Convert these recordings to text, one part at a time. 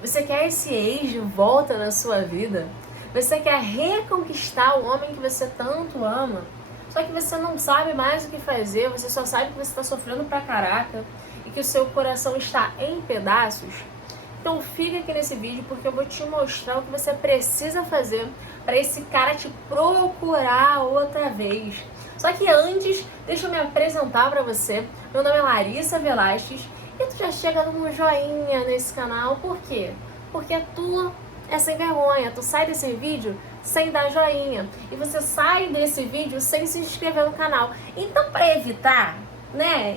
Você quer esse ex de volta na sua vida? Você quer reconquistar o homem que você tanto ama? Só que você não sabe mais o que fazer, você só sabe que você está sofrendo pra caraca e que o seu coração está em pedaços? Então fica aqui nesse vídeo porque eu vou te mostrar o que você precisa fazer para esse cara te procurar outra vez. Só que antes, deixa eu me apresentar para você. Meu nome é Larissa Velasquez e tu já chega dando um joinha nesse canal. Por quê? Porque tu é sem vergonha, tu sai desse vídeo sem dar joinha e você sai desse vídeo sem se inscrever no canal. Então, para evitar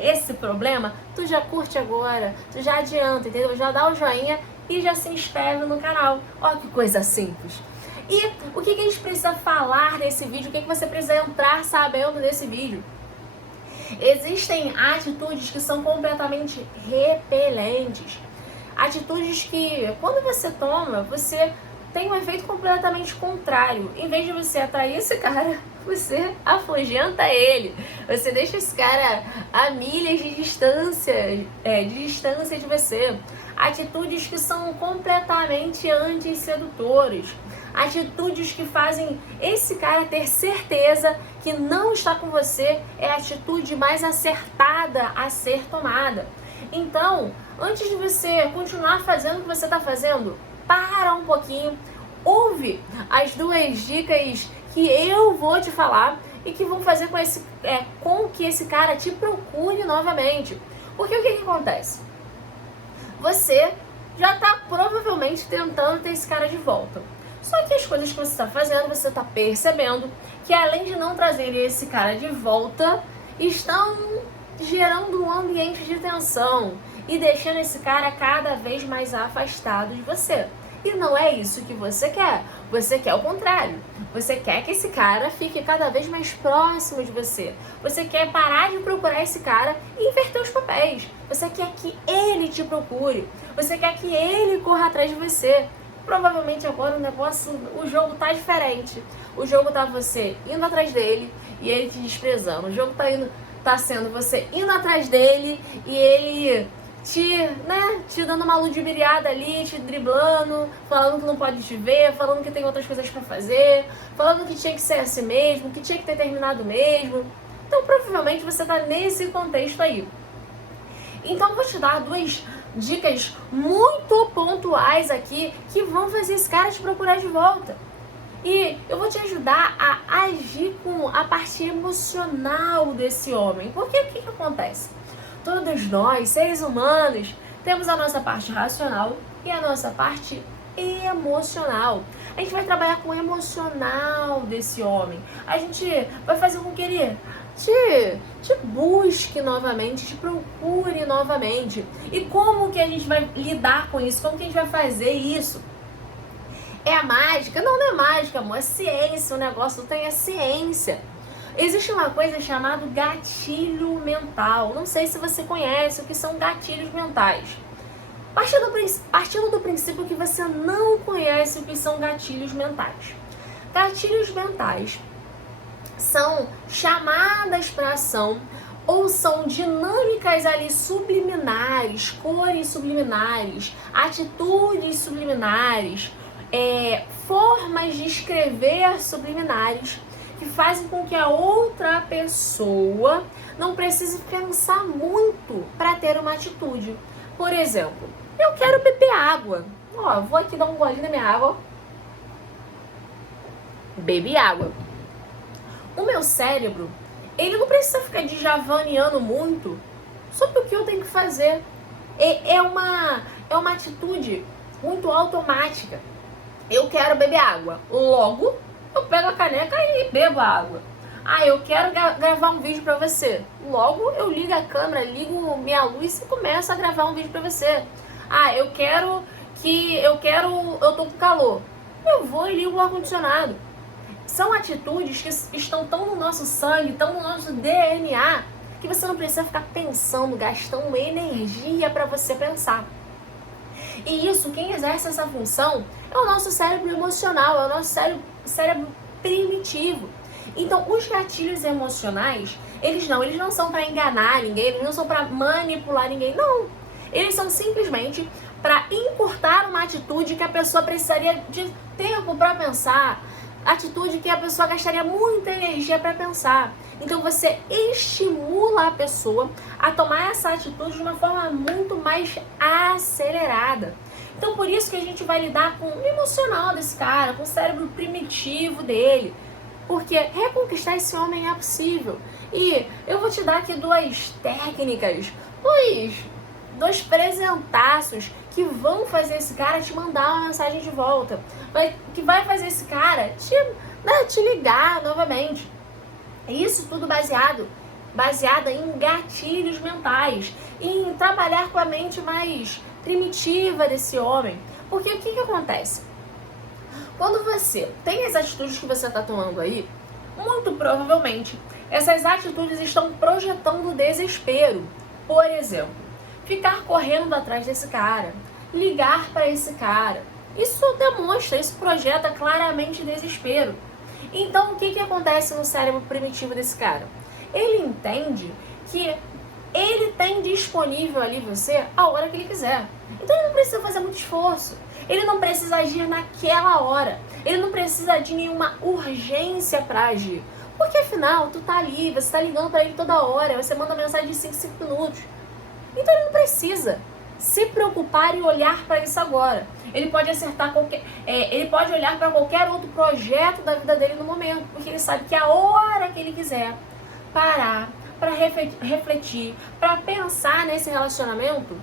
esse problema, tu já curte agora, tu já adianta, entendeu? Já dá o joinha e já se inscreve no canal. Ó que coisa simples. E o que a gente precisa falar nesse vídeo? O que você precisa entrar sabendo nesse vídeo? Existem atitudes que são completamente repelentes. Atitudes que, quando você toma, você tem um efeito completamente contrário. Em vez de você atrair esse cara, você afugenta ele. Você deixa esse cara a milhas de distância, de você. Atitudes que são completamente antissedutoras. Atitudes que fazem esse cara ter certeza que não está com você é a atitude mais acertada a ser tomada. Então, antes de você continuar fazendo o que você está fazendo, para um pouquinho, ouve as duas dicas que eu vou te falar e que vão fazer com que esse cara te procure novamente. Porque o que acontece? Você já está provavelmente tentando ter esse cara de volta. Só que as coisas que você está fazendo, você está percebendo que além de não trazer esse cara de volta, estão gerando um ambiente de tensão e deixando esse cara cada vez mais afastado de você. E não é isso que você quer. Você quer o contrário. Você quer que esse cara fique cada vez mais próximo de você. Você quer parar de procurar esse cara e inverter os papéis. Você quer que ele te procure. Você quer que ele corra atrás de você. Provavelmente agora o jogo tá diferente. O jogo tá você indo atrás dele e ele te desprezando. O jogo tá sendo você indo atrás dele e ele te dando uma ludibriada ali, te driblando, falando que não pode te ver, falando que tem outras coisas pra fazer, falando que tinha que ser assim mesmo, que tinha que ter terminado mesmo. Então provavelmente você tá nesse contexto aí. Então eu vou te dar duas dicas muito pontuais aqui que vão fazer esse cara te procurar de volta. E eu vou te ajudar a agir com a parte emocional desse homem. Porque o que acontece? Todos nós, seres humanos, temos a nossa parte racional e a nossa parte emocional. A gente vai trabalhar com o emocional desse homem. A gente vai fazer com que ele te busque novamente, te procure novamente. E como que a gente vai lidar com isso? Como que a gente vai fazer isso? É a mágica? Não, não é mágica, amor. É ciência. O negócio tem a ciência. Existe uma coisa chamada gatilho mental. Não sei se você conhece o que são gatilhos mentais. Partindo do princípio que você não conhece o que são gatilhos mentais. Gatilhos mentais são chamadas para ação ou são dinâmicas ali subliminares, cores subliminares, atitudes subliminares, formas de escrever subliminares que fazem com que a outra pessoa não precise pensar muito para ter uma atitude. Por exemplo, eu quero beber água. Ó, vou aqui dar um golinho na minha água. Bebi água. O meu cérebro, ele não precisa ficar dijavaneando muito sobre o que eu tenho que fazer. É uma atitude muito automática. Eu quero beber água. Logo, eu pego a caneca e bebo a água. Ah, eu quero gravar um vídeo pra você. Logo, eu ligo a câmera, ligo minha luz e começo a gravar um vídeo pra você. Ah, eu tô com calor. Eu vou e ligo o ar-condicionado. São atitudes que estão tão no nosso sangue, tão no nosso DNA, que você não precisa ficar pensando, gastando energia para você pensar. E isso, quem exerce essa função é o nosso cérebro emocional, é o nosso cérebro primitivo. Então, os gatilhos emocionais, eles não são para enganar ninguém, eles não são para manipular ninguém, não. Eles são simplesmente para encurtar uma atitude que a pessoa precisaria de tempo para pensar, atitude que a pessoa gastaria muita energia para pensar. Então você estimula a pessoa a tomar essa atitude de uma forma muito mais acelerada. Então por isso que a gente vai lidar com o emocional desse cara, com o cérebro primitivo dele. Porque reconquistar esse homem é possível. E eu vou te dar aqui duas técnicas, dois presentaços que vão fazer esse cara te mandar uma mensagem de volta. Que vai fazer esse cara te ligar novamente. Isso tudo baseada em gatilhos mentais, em trabalhar com a mente mais primitiva desse homem. Porque o que acontece? Quando você tem as atitudes que você está tomando aí, muito provavelmente essas atitudes estão projetando desespero. Por exemplo, ficar correndo atrás desse cara, ligar para esse cara. Isso demonstra, isso projeta claramente desespero. Então, o que acontece no cérebro primitivo desse cara? Ele entende que ele tem disponível ali você a hora que ele quiser. Então, ele não precisa fazer muito esforço. Ele não precisa agir naquela hora. Ele não precisa de nenhuma urgência para agir. Porque, afinal, tu tá ali, você tá ligando para ele toda hora, você manda mensagem de 5 minutos. Então, ele não precisa se preocupar e olhar para isso agora. Ele pode ele pode olhar para qualquer outro projeto da vida dele no momento, porque ele sabe que a hora que ele quiser parar para refletir, para pensar nesse relacionamento,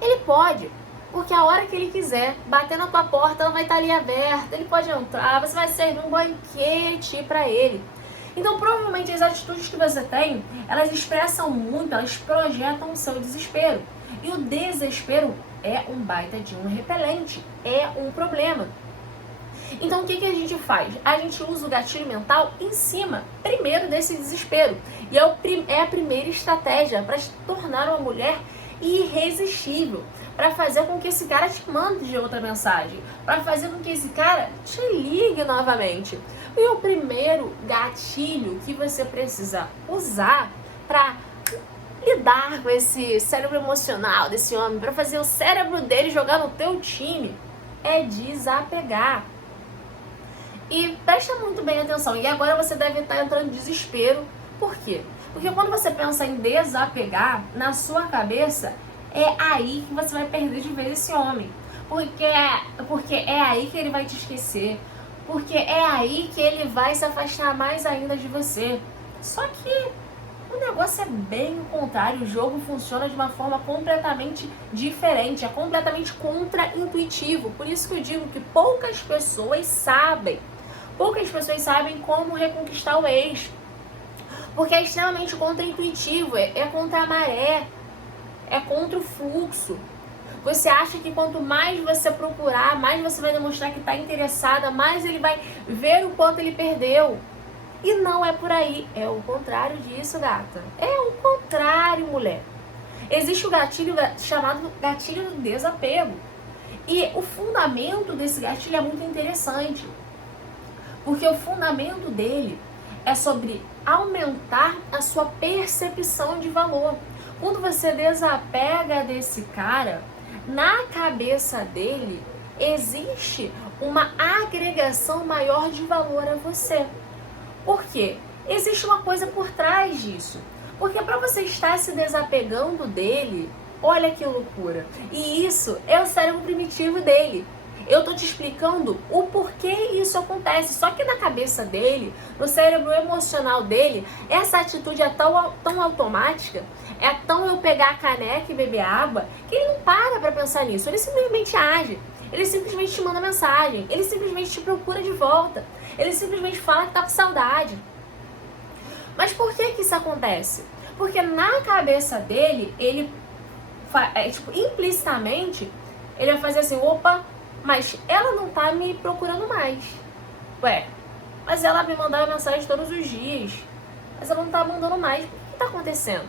ele pode, porque a hora que ele quiser bater na tua porta, ela vai estar ali aberta, ele pode entrar, você vai servir um banquete para ele. Então, provavelmente as atitudes que você tem, elas expressam muito, elas projetam o seu desespero. E o desespero é um baita de um repelente, é um problema. Então o que a gente faz? A gente usa o gatilho mental em cima, primeiro, desse desespero. E é a primeira estratégia para te tornar uma mulher irresistível, para fazer com que esse cara te mande de outra mensagem, para fazer com que esse cara te ligue novamente. E o primeiro gatilho que você precisa usar para lidar com esse cérebro emocional desse homem, para fazer o cérebro dele jogar no teu time, é desapegar. E presta muito bem atenção. E agora você deve estar entrando em desespero. Por quê? Porque quando você pensa em desapegar, na sua cabeça, é aí que você vai perder de vez esse homem. Porque é aí que ele vai te esquecer. Porque é aí que ele vai se afastar mais ainda de você. Só que o negócio é bem o contrário. O jogo funciona de uma forma completamente diferente. É completamente contra-intuitivo. Por isso que eu digo que poucas pessoas sabem. Poucas pessoas sabem como reconquistar o ex. Porque é extremamente contra-intuitivo. É contra a maré. É contra o fluxo. Você acha que quanto mais você procurar, mais você vai demonstrar que está interessada, mais ele vai ver o quanto ele perdeu. E não é por aí. É o contrário disso, gata. É o contrário, mulher. Existe o gatilho chamado gatilho do desapego. E o fundamento desse gatilho é muito interessante. Porque o fundamento dele é sobre aumentar a sua percepção de valor. Quando você desapega desse cara, na cabeça dele existe uma agregação maior de valor a você. Por quê? Existe uma coisa por trás disso. Porque para você estar se desapegando dele, olha que loucura. E isso é o cérebro primitivo dele. Eu tô te explicando o porquê isso acontece. Só que na cabeça dele, no cérebro emocional dele, essa atitude é tão automática, é tão eu pegar a caneca e beber água, que ele não para pensar nisso. Ele simplesmente age. Ele simplesmente te manda mensagem. Ele simplesmente te procura de volta. Ele simplesmente fala que tá com saudade. Mas por que isso acontece? Porque na cabeça dele, ele implicitamente, ele vai fazer assim, opa, mas ela não tá me procurando mais. Ué, mas ela me mandava mensagem todos os dias. Mas ela não tá mandando mais. O que tá acontecendo?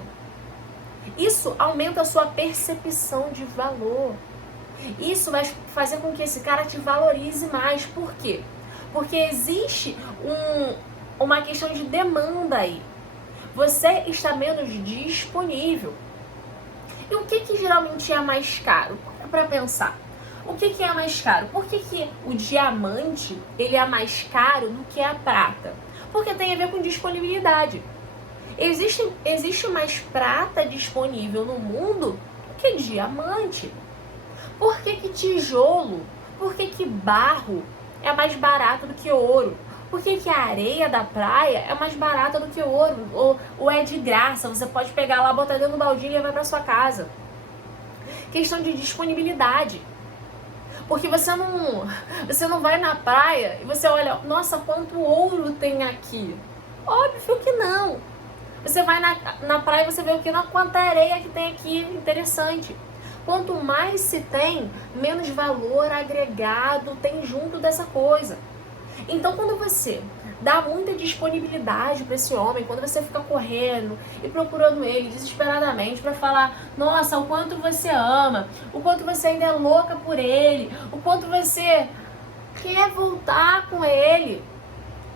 Isso aumenta a sua percepção de valor. Isso vai fazer com que esse cara te valorize mais. Por quê? Porque existe uma questão de demanda aí. Você está menos disponível. E o que geralmente é mais caro? pra pensar. O que é mais caro? Por que o diamante ele é mais caro do que a prata? Porque tem a ver com disponibilidade. Existe mais prata disponível no mundo do que diamante. Por que tijolo? Por que barro é mais barato do que ouro? Por que a areia da praia é mais barata do que ouro? Ou é de graça, você pode pegar lá, botar dentro do baldinho e levar para sua casa. Questão de disponibilidade. Porque você não vai na praia e você olha, nossa, quanto ouro tem aqui. Óbvio que não. Você vai na praia e você vê o que? Quanta areia que tem aqui, interessante. Quanto mais se tem, menos valor agregado tem junto dessa coisa. Então, quando você dá muita disponibilidade para esse homem, quando você fica correndo e procurando ele desesperadamente para falar, nossa, o quanto você ama, o quanto você ainda é louca por ele, o quanto você quer voltar com ele,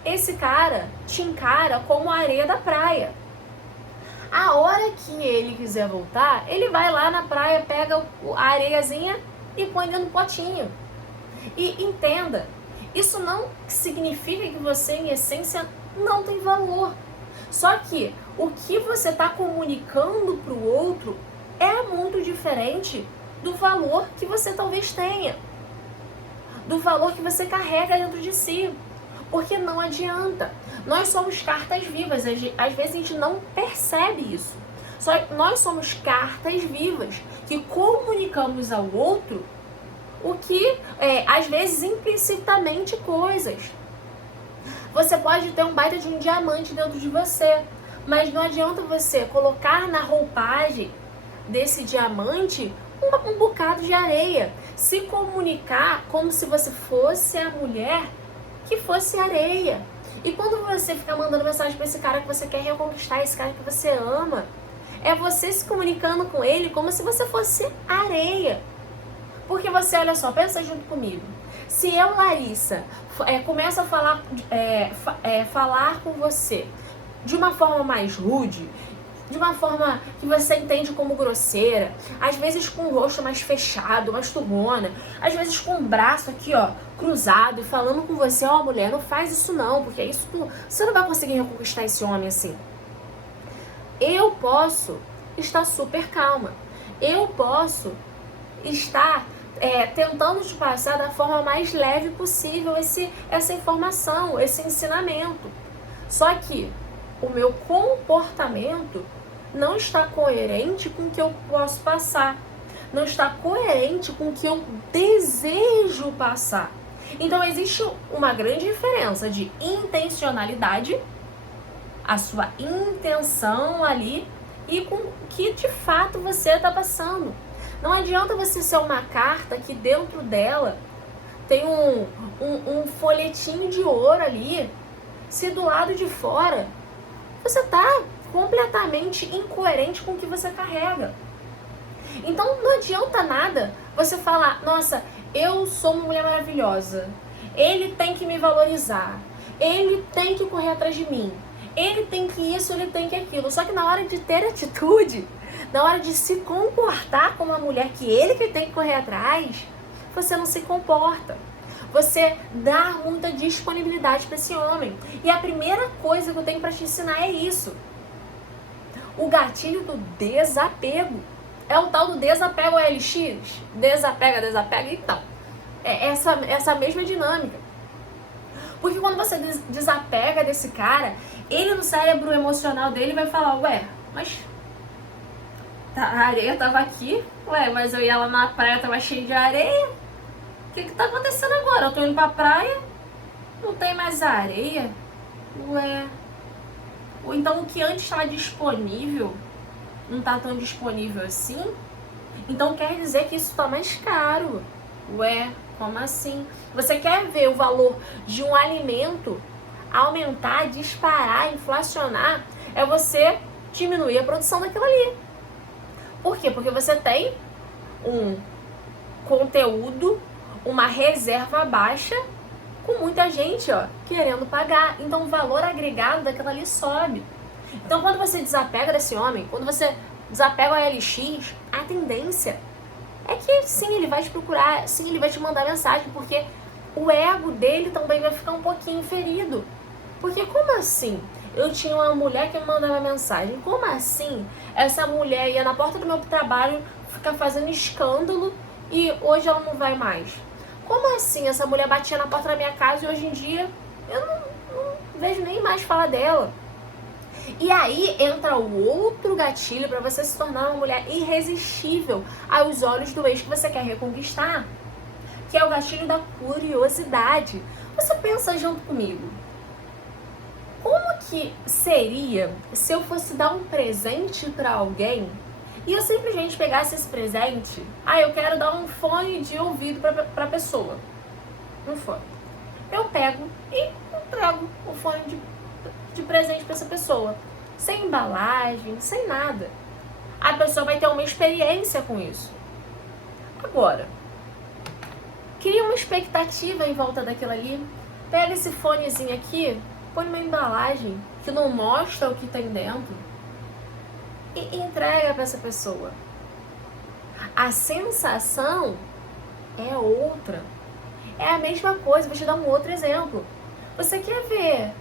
esse cara te encara como a areia da praia. A hora que ele quiser voltar, ele vai lá na praia, pega a areiazinha e põe dentro do potinho. E entenda, isso não significa que você, em essência, não tem valor. Só que o que você está comunicando para o outro é muito diferente do valor que você talvez tenha, do valor que você carrega dentro de si. Porque não adianta. Nós somos cartas vivas, às vezes a gente não percebe isso. Só nós somos cartas vivas que comunicamos ao outro o que, às vezes, implicitamente coisas. Você pode ter um baita de um diamante dentro de você, mas não adianta você colocar na roupagem desse diamante um bocado de areia. Se comunicar como se você fosse a mulher que fosse areia. E quando você fica mandando mensagem para esse cara que você quer reconquistar, esse cara que você ama, é você se comunicando com ele como se você fosse areia. Porque você, olha só, pensa junto comigo. Se eu, Larissa, começo a falar com você de uma forma mais rude, de uma forma que você entende como grosseira, às vezes com o rosto mais fechado, mais turrona, às vezes com o braço aqui, ó, cruzado e falando com você, ó, mulher, não faz isso não, porque isso você não vai conseguir reconquistar esse homem assim. Eu posso estar super calma. Eu posso estar tentando te passar da forma mais leve possível essa informação, esse ensinamento. Só que o meu comportamento não está coerente com o que eu posso passar, não está coerente com o que eu desejo passar. Então existe uma grande diferença de intencionalidade, a sua intenção ali, e com o que de fato você está passando. Não adianta você ser uma carta que dentro dela tem um folhetinho de ouro ali, se do lado de fora você está completamente incoerente com o que você carrega. Então não adianta nada você falar, nossa, eu sou uma mulher maravilhosa, ele tem que me valorizar, ele tem que correr atrás de mim, ele tem que isso, ele tem que aquilo. Só que na hora de ter atitude, na hora de se comportar como uma mulher que ele que tem que correr atrás, você não se comporta. Você dá muita disponibilidade para esse homem. E a primeira coisa que eu tenho para te ensinar é isso. O gatilho do desapego. É o tal do desapego OLX. Desapega. Então, é essa mesma dinâmica. Porque quando você desapega desse cara, ele no cérebro emocional dele vai falar, ué, mas a areia tava aqui, ué, mas eu ia lá na praia, tava cheio de areia. O que tá acontecendo agora? Eu tô indo pra praia, não tem mais areia? Ué. Ou então o que antes estava disponível não tá tão disponível assim? Então quer dizer que isso tá mais caro. Ué, como assim? Você quer ver o valor de um alimento aumentar, disparar, inflacionar? É você diminuir a produção daquilo ali. Por quê? Porque você tem um conteúdo, uma reserva baixa, com muita gente, ó, querendo pagar. Então o valor agregado daquilo ali sobe. Então quando você desapega desse homem, quando você desapega o LX, a tendência é que sim, ele vai te procurar, sim, ele vai te mandar mensagem, porque o ego dele também vai ficar um pouquinho ferido. Porque como assim? Eu tinha uma mulher que me mandava mensagem. Como assim? Essa mulher ia na porta do meu trabalho ficar fazendo escândalo e hoje ela não vai mais. Como assim? Essa mulher batia na porta da minha casa e hoje em dia eu não vejo nem mais falar dela. E aí entra o outro gatilho para você se tornar uma mulher irresistível aos olhos do ex que você quer reconquistar, que é o gatilho da curiosidade. Você pensa junto comigo, como que seria se eu fosse dar um presente para alguém e eu simplesmente pegasse esse presente? Eu quero dar um fone de ouvido para pessoa. Um fone. Eu pego e entrego o fone de presente para essa pessoa. Sem embalagem, sem nada. A pessoa vai ter uma experiência com isso. Agora, cria uma expectativa em volta daquilo ali. Pega esse fonezinho aqui, põe uma embalagem que não mostra o que tem dentro e entrega para essa pessoa. A sensação é outra. É a mesma coisa, vou te dar um outro exemplo. Você quer ver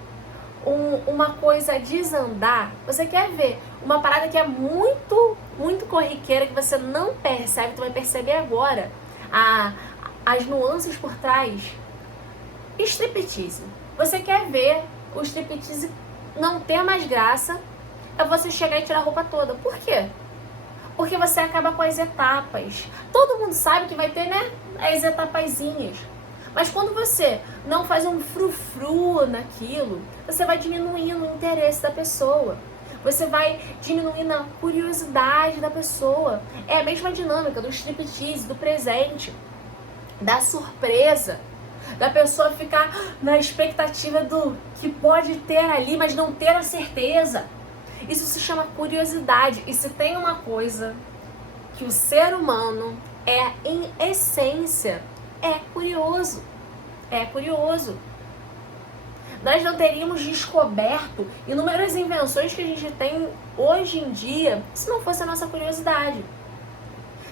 uma coisa desandar? Você quer ver uma parada que é muito, muito corriqueira, que você não percebe, tu vai perceber agora as nuances por trás? Striptease. Você quer ver o striptease não ter mais graça, é você chegar e tirar a roupa toda. Por quê? Porque você acaba com as etapas. Todo mundo sabe que vai ter, né, as etapazinhas. Mas quando você não faz um frufru naquilo, você vai diminuindo o interesse da pessoa. Você vai diminuindo a curiosidade da pessoa. É a mesma dinâmica do striptease, do presente, da surpresa, da pessoa ficar na expectativa do que pode ter ali, mas não ter a certeza. Isso se chama curiosidade. E se tem uma coisa que o ser humano é, em essência, é curioso. É curioso. Nós não teríamos descoberto inúmeras invenções que a gente tem hoje em dia se não fosse a nossa curiosidade.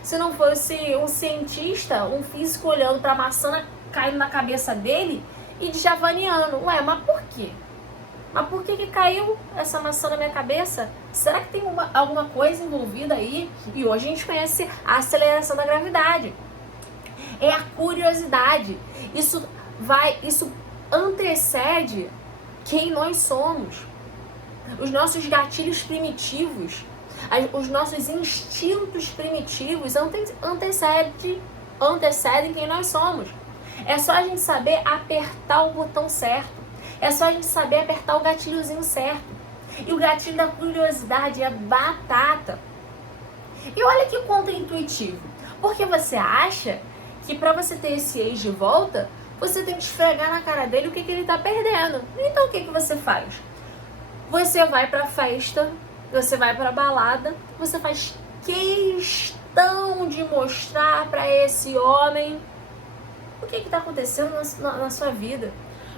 Se não fosse um cientista, um físico olhando para a maçã caindo na cabeça dele e desavaneando. Ué, mas por quê? Mas por que caiu essa maçã na minha cabeça? Será que tem alguma coisa envolvida aí? E hoje a gente conhece a aceleração da gravidade. É a curiosidade. Isso antecede quem nós somos. Os nossos gatilhos primitivos, os nossos instintos primitivos antecedem quem nós somos. É só a gente saber apertar o botão certo. É só a gente saber apertar o gatilhozinho certo. E o gatilho da curiosidade é batata. E olha que contra-intuitivo. Porque você acha que para você ter esse ex de volta, você tem que esfregar na cara dele o que ele tá perdendo. Então o que você faz? Você vai pra festa, você vai pra balada, você faz questão de mostrar pra esse homem o que tá acontecendo na sua vida.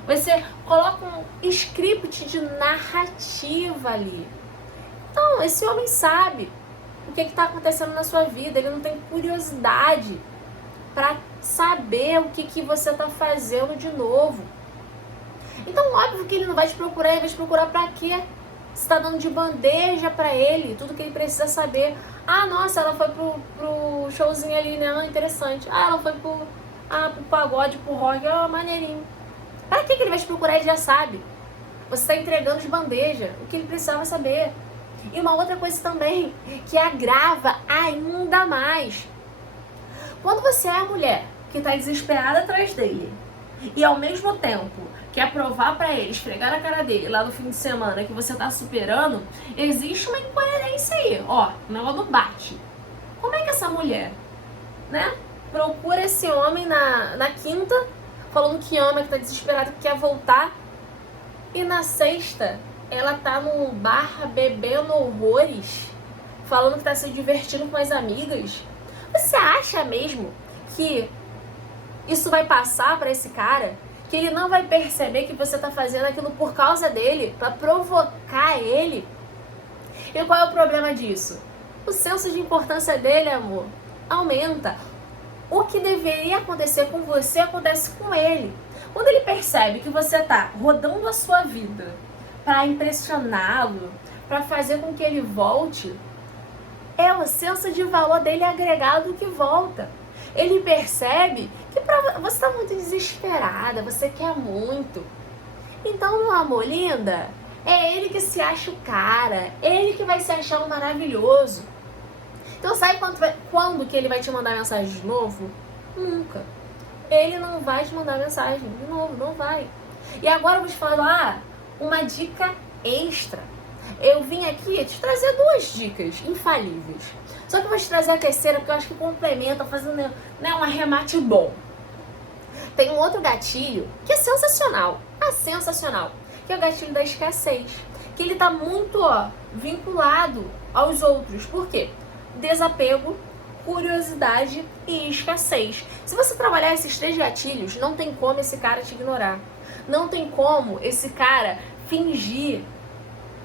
Você coloca um script de narrativa ali. Então, esse homem sabe o que tá acontecendo na sua vida. Ele não tem curiosidade para saber o que você tá fazendo de novo. Então, óbvio que ele não vai te procurar. Ele vai te procurar pra quê? Você tá dando de bandeja pra ele tudo que ele precisa saber. Nossa, ela foi pro showzinho ali, né? Interessante. Ela foi pro pagode, pro rock. Maneirinho. Pra que ele vai te procurar? Ele já sabe. Você tá entregando de bandeja o que ele precisava saber. E uma outra coisa também, que agrava ainda mais. Quando você é a mulher que tá desesperada atrás dele e ao mesmo tempo quer provar pra ele, esfregar na cara dele lá no fim de semana que você tá superando, existe uma incoerência aí. O negócio não bate. Como é que essa mulher, né, procura esse homem na quinta, falando que ama, que tá desesperada, que quer voltar, e na sexta ela tá num bar bebendo horrores, falando que tá se divertindo com as amigas? Você acha mesmo que isso vai passar pra esse cara? Que ele não vai perceber que você tá fazendo aquilo por causa dele, pra provocar ele? E qual é o problema disso? O senso de importância dele, amor, aumenta. o que deveria acontecer com você acontece com ele. Quando ele percebe que você tá rodando a sua vida para impressioná-lo, para fazer com que ele volte, é o senso de valor dele agregado que volta. Ele percebe que você está muito desesperada, você quer muito. Então, meu amor, linda, é ele que se acha o cara, ele que vai se achar um maravilhoso. Então, sabe quando que ele vai te mandar mensagem de novo? Nunca. Ele não vai te mandar mensagem de novo, não vai. E agora eu vou te falar uma dica extra. Eu vim aqui te trazer 2 dicas infalíveis. Só que eu vou te trazer a terceira porque eu acho que complementa, fazendo, né, um arremate bom. Tem um outro gatilho que é sensacional. Sensacional. Que é o gatilho da escassez. Que ele tá muito, vinculado aos outros. Por quê? Desapego, curiosidade e escassez. Se você trabalhar esses 3 gatilhos, não tem como esse cara te ignorar. Não tem como esse cara fingir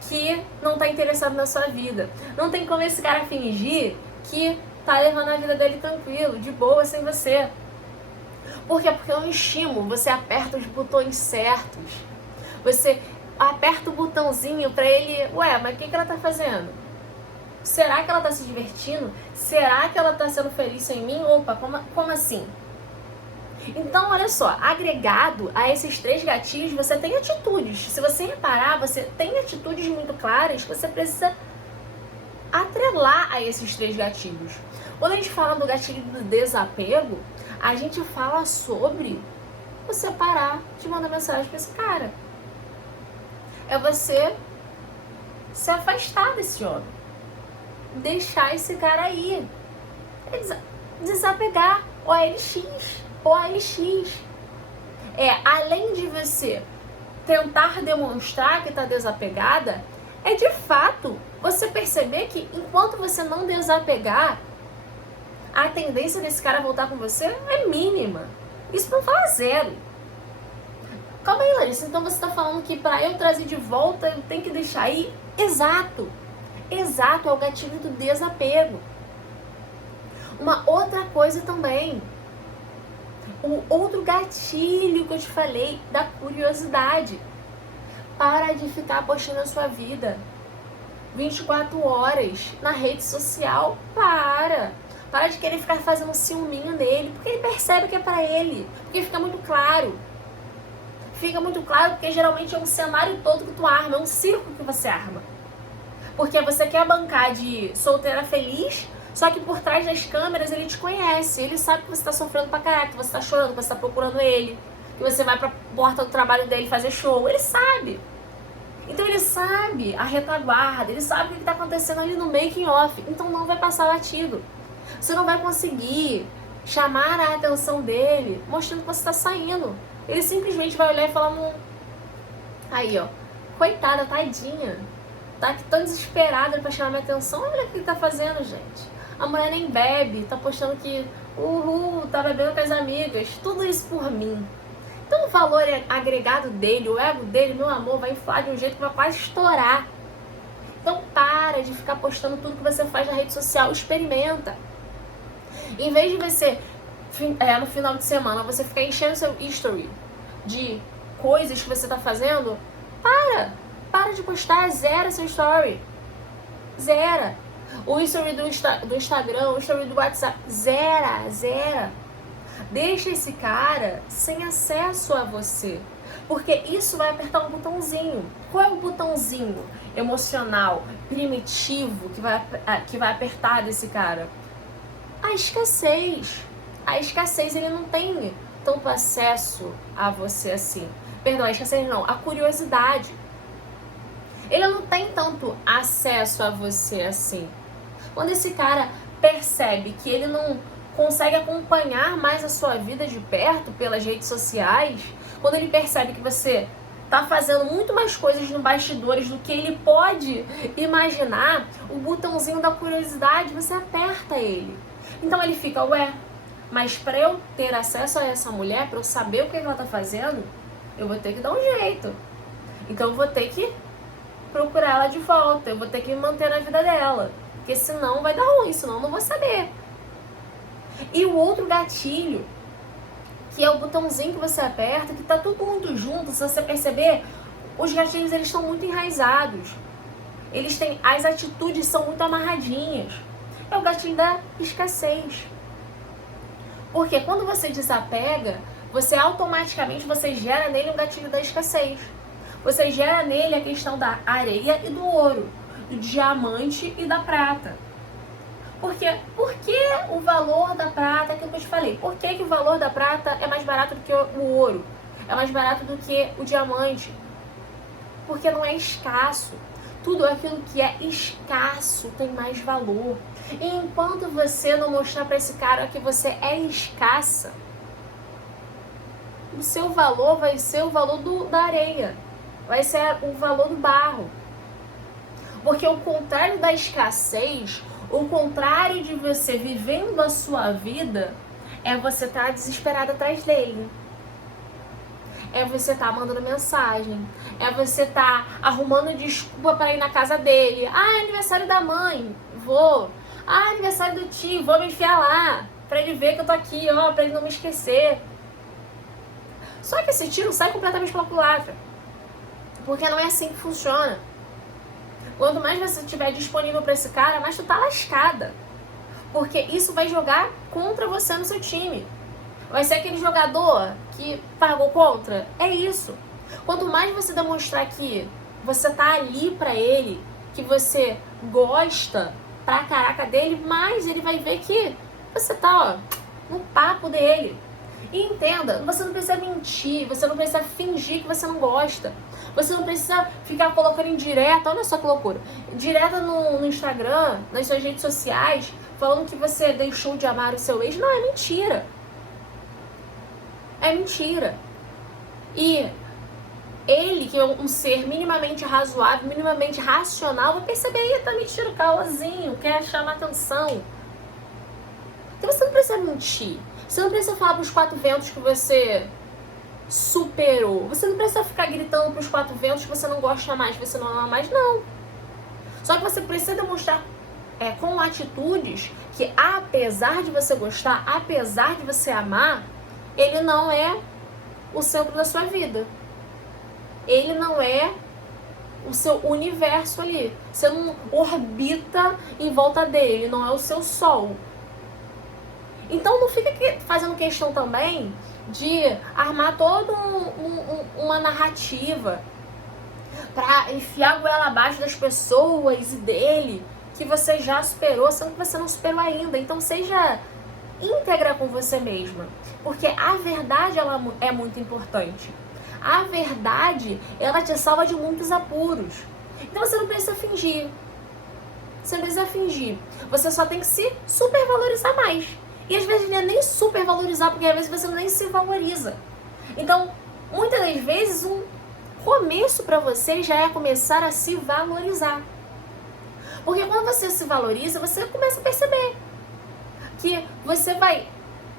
que não tá interessado na sua vida. Não tem como esse cara fingir que tá levando a vida dele tranquilo, de boa, sem você. Por quê? Porque é um estímulo. Você aperta os botões certos. Você aperta o botãozinho pra ele... Ué, mas o que ela tá fazendo? Será que ela tá se divertindo? Será que ela tá sendo feliz sem mim? Opa, como assim? Então, olha só, agregado a esses 3 gatilhos, você tem atitudes. Se você reparar, você tem atitudes muito claras que você precisa atrelar a esses 3 gatilhos. Quando a gente fala do gatilho do desapego, a gente fala sobre você parar de mandar mensagem pra esse cara. É você se afastar desse homem. Deixar esse cara aí. Desapegar. OLX. Além de você tentar demonstrar que está desapegada, é de fato você perceber que enquanto você não desapegar, a tendência desse cara voltar com você é mínima. Isso não fala 0. Calma aí, Larissa, então você está falando que para eu trazer de volta eu tenho que deixar ir? Exato, é o gatilho do desapego. Uma outra coisa também, o outro gatilho que eu te falei, da curiosidade. Para de ficar postando a sua vida 24 horas na rede social. Para de querer ficar fazendo um ciúminho nele, porque ele percebe que é pra ele, porque fica muito claro. Porque geralmente é um cenário todo que tu arma, é um circo que você arma. Porque você quer bancar de solteira feliz, só que por trás das câmeras ele te conhece, ele sabe que você tá sofrendo pra caraca, que você tá chorando, que você tá procurando ele, que você vai pra porta do trabalho dele fazer show, ele sabe. Então ele sabe a retaguarda, ele sabe o que tá acontecendo ali no making off, então não vai passar batido. Você não vai conseguir chamar a atenção dele mostrando que você tá saindo. Ele simplesmente vai olhar e falar, aí coitada, tadinha, tá aqui tão desesperada pra chamar minha atenção, olha o que ele tá fazendo, gente. A mulher nem bebe, tá postando que tá bebendo com as amigas, tudo isso por mim. Então o valor agregado dele, o ego dele, meu amor, vai inflar de um jeito que vai quase estourar. Então para de ficar postando tudo que você faz na rede social, experimenta. Em vez de você, no final de semana, você ficar enchendo seu history de coisas que você tá fazendo, para de postar, zera seu story. Zera. O history do Instagram, o history do WhatsApp, zera. Deixa esse cara sem acesso a você, porque isso vai apertar um botãozinho. Qual é o botãozinho emocional, primitivo, que vai apertar desse cara? A escassez. A escassez, ele não tem tanto acesso a você assim. Perdão, a escassez não, a curiosidade. Ele não tem tanto acesso a você assim. Quando esse cara percebe que ele não consegue acompanhar mais a sua vida de perto pelas redes sociais, quando ele percebe que você tá fazendo muito mais coisas no bastidores do que ele pode imaginar, o botãozinho da curiosidade, você aperta ele. Então ele fica, mas para eu ter acesso a essa mulher, para eu saber o que ela tá fazendo, eu vou ter que dar um jeito. Então eu vou ter que procurar ela de volta, eu vou ter que me manter na vida dela, porque senão vai dar ruim, senão eu não vou saber. E o outro gatilho, que é o botãozinho que você aperta, que tá tudo muito junto, se você perceber, os gatilhos eles estão muito enraizados. Eles têm, as atitudes são muito amarradinhas. É o gatilho da escassez. Porque quando você desapega, você automaticamente você gera nele um gatilho da escassez. Você gera nele a questão da areia e do ouro, do diamante e da prata. Por que o valor da prata, aquilo que eu te falei, por que o valor da prata é mais barato do que o ouro? É mais barato do que o diamante? Porque não é escasso. Tudo aquilo que é escasso tem mais valor. E enquanto você não mostrar para esse cara que você é escassa, o seu valor vai ser o valor da areia. Vai ser o valor do barro. Porque o contrário da escassez, o contrário de você vivendo a sua vida, é você estar desesperado atrás dele. É você estar mandando mensagem. É você estar arrumando desculpa para ir na casa dele. Ah, é aniversário da mãe. Vou. Ah, é aniversário do tio. Vou me enfiar lá. Para ele ver que eu tô aqui, ó. Para ele não me esquecer. Só que esse tiro sai completamente pela culatra. Porque não é assim que funciona. Quanto mais você estiver disponível para esse cara, mais tu tá lascada. Porque isso vai jogar contra você no seu time. Vai ser aquele jogador que pagou contra. É isso. Quanto mais você demonstrar que você tá ali pra ele, que você gosta pra caraca dele, mais ele vai ver que você tá, ó, no papo dele. E entenda, você não precisa mentir, você não precisa fingir que você não gosta. Você não precisa ficar colocando em direta, olha só que loucura, direta no Instagram, nas suas redes sociais, falando que você deixou de amar o seu ex. Não, é mentira. É mentira. E ele, que é um ser minimamente razoável, minimamente racional, vai perceber aí, tá mentindo, caôzinho, quer chamar atenção. Então você não precisa mentir. Você não precisa falar pros quatro ventos que você superou. Você não precisa ficar gritando pros quatro ventos que você não gosta mais, que você não ama mais, não. Só que você precisa demonstrar com atitudes que, apesar de você gostar, apesar de você amar, ele não é o centro da sua vida. Ele não é o seu universo ali. Você não orbita em volta dele, ele não é o seu sol. Então não fica fazendo questão também de armar toda uma narrativa pra enfiar a goela abaixo das pessoas e dele, que você já superou, sendo que você não superou ainda. Então seja íntegra com você mesma, porque a verdade ela é muito importante. A verdade, ela te salva de muitos apuros. Então você não precisa fingir. Você não precisa fingir. Você só tem que se supervalorizar mais. E às vezes não é nem supervalorizar, porque às vezes você nem se valoriza. Então, muitas das vezes, um começo para você já é começar a se valorizar. Porque quando você se valoriza, você começa a perceber que você vai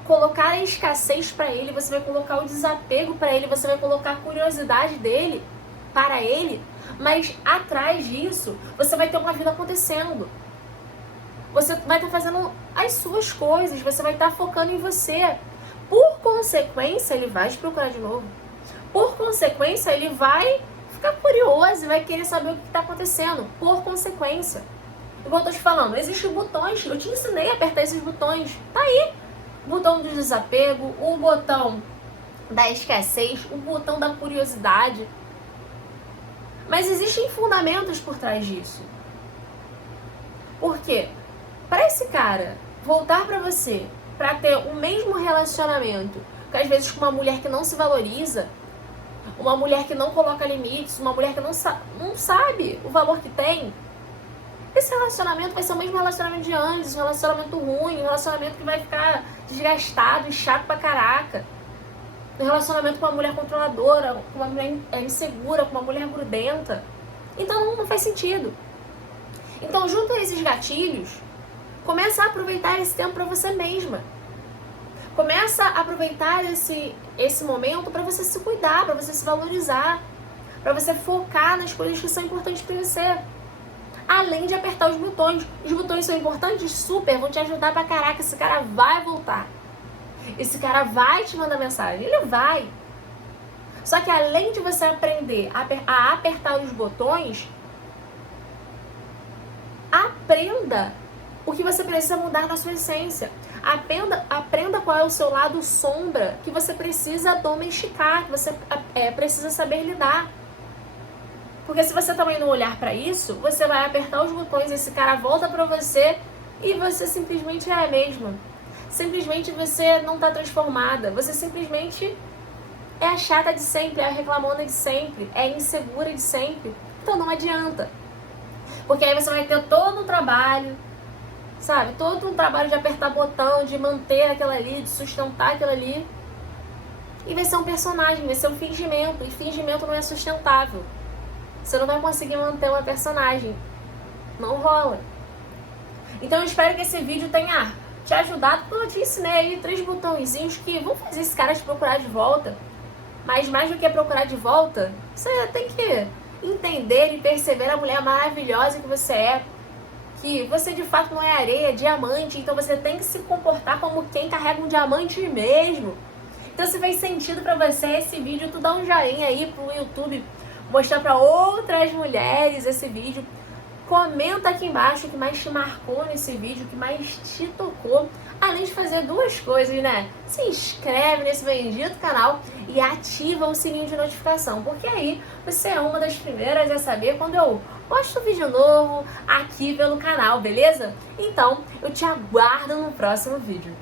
colocar a escassez para ele, você vai colocar o desapego para ele, você vai colocar a curiosidade dele para ele, mas atrás disso, você vai ter uma vida acontecendo. Você vai estar fazendo as suas coisas, você vai estar focando em você. Por consequência, ele vai te procurar de novo. Por consequência, ele vai ficar curioso e vai querer saber o que está acontecendo. Por consequência. Igual eu tô te falando, existem botões, eu te ensinei a apertar esses botões. Tá aí. O botão do desapego, o botão da escassez, o botão da curiosidade. Mas existem fundamentos por trás disso. Por quê? Para esse cara voltar para você, para ter o mesmo relacionamento, que às vezes com uma mulher que não se valoriza, uma mulher que não coloca limites, uma mulher que não sabe o valor que tem, esse relacionamento vai ser o mesmo relacionamento de antes, um relacionamento ruim, um relacionamento que vai ficar desgastado e chato pra caraca. Um relacionamento com uma mulher controladora, com uma mulher insegura, com uma mulher grudenta. Então não faz sentido. Então, junto a esses gatilhos, começa a aproveitar esse tempo pra você mesma. Começa a aproveitar esse momento pra você se cuidar, pra você se valorizar, pra você focar nas coisas que são importantes pra você. além de apertar os botões. Os botões são importantes? Super, vão te ajudar pra caraca. Esse cara vai voltar. Esse cara vai te mandar mensagem. Ele vai. Só que além de você aprender a apertar os botões, aprenda o que você precisa mudar na sua essência. Aprenda qual é o seu lado sombra que você precisa domesticar, que você precisa saber lidar. Porque se você também não olhar pra isso, você vai apertar os botões, esse cara volta pra você e você simplesmente é a mesma. Simplesmente você não tá transformada. Você simplesmente é a chata de sempre, é a reclamona de sempre, é a insegura de sempre. Então não adianta. Porque aí você vai ter todo o trabalho, sabe? Todo um trabalho de apertar botão, de manter aquilo ali, de sustentar aquilo ali. E vai ser um personagem, vai ser um fingimento. E fingimento não é sustentável. Você não vai conseguir manter uma personagem. Não rola. Então eu espero que esse vídeo tenha te ajudado, porque eu te ensinei aí 3 botõezinhos que vão fazer esse cara te procurar de volta. Mas mais do que procurar de volta, você tem que entender e perceber a mulher maravilhosa que você é. Que você de fato não é areia, é diamante. Então você tem que se comportar como quem carrega um diamante mesmo. Então se fez sentido pra você esse vídeo, tu dá um joinha aí pro YouTube, mostrar pra outras mulheres esse vídeo. Comenta aqui embaixo o que mais te marcou nesse vídeo, o que mais te tocou. Além de fazer 2 coisas, né? Se inscreve nesse bendito canal e ativa o sininho de notificação, porque aí você é uma das primeiras a saber quando eu posto vídeo novo aqui pelo canal, beleza? Então, eu te aguardo no próximo vídeo.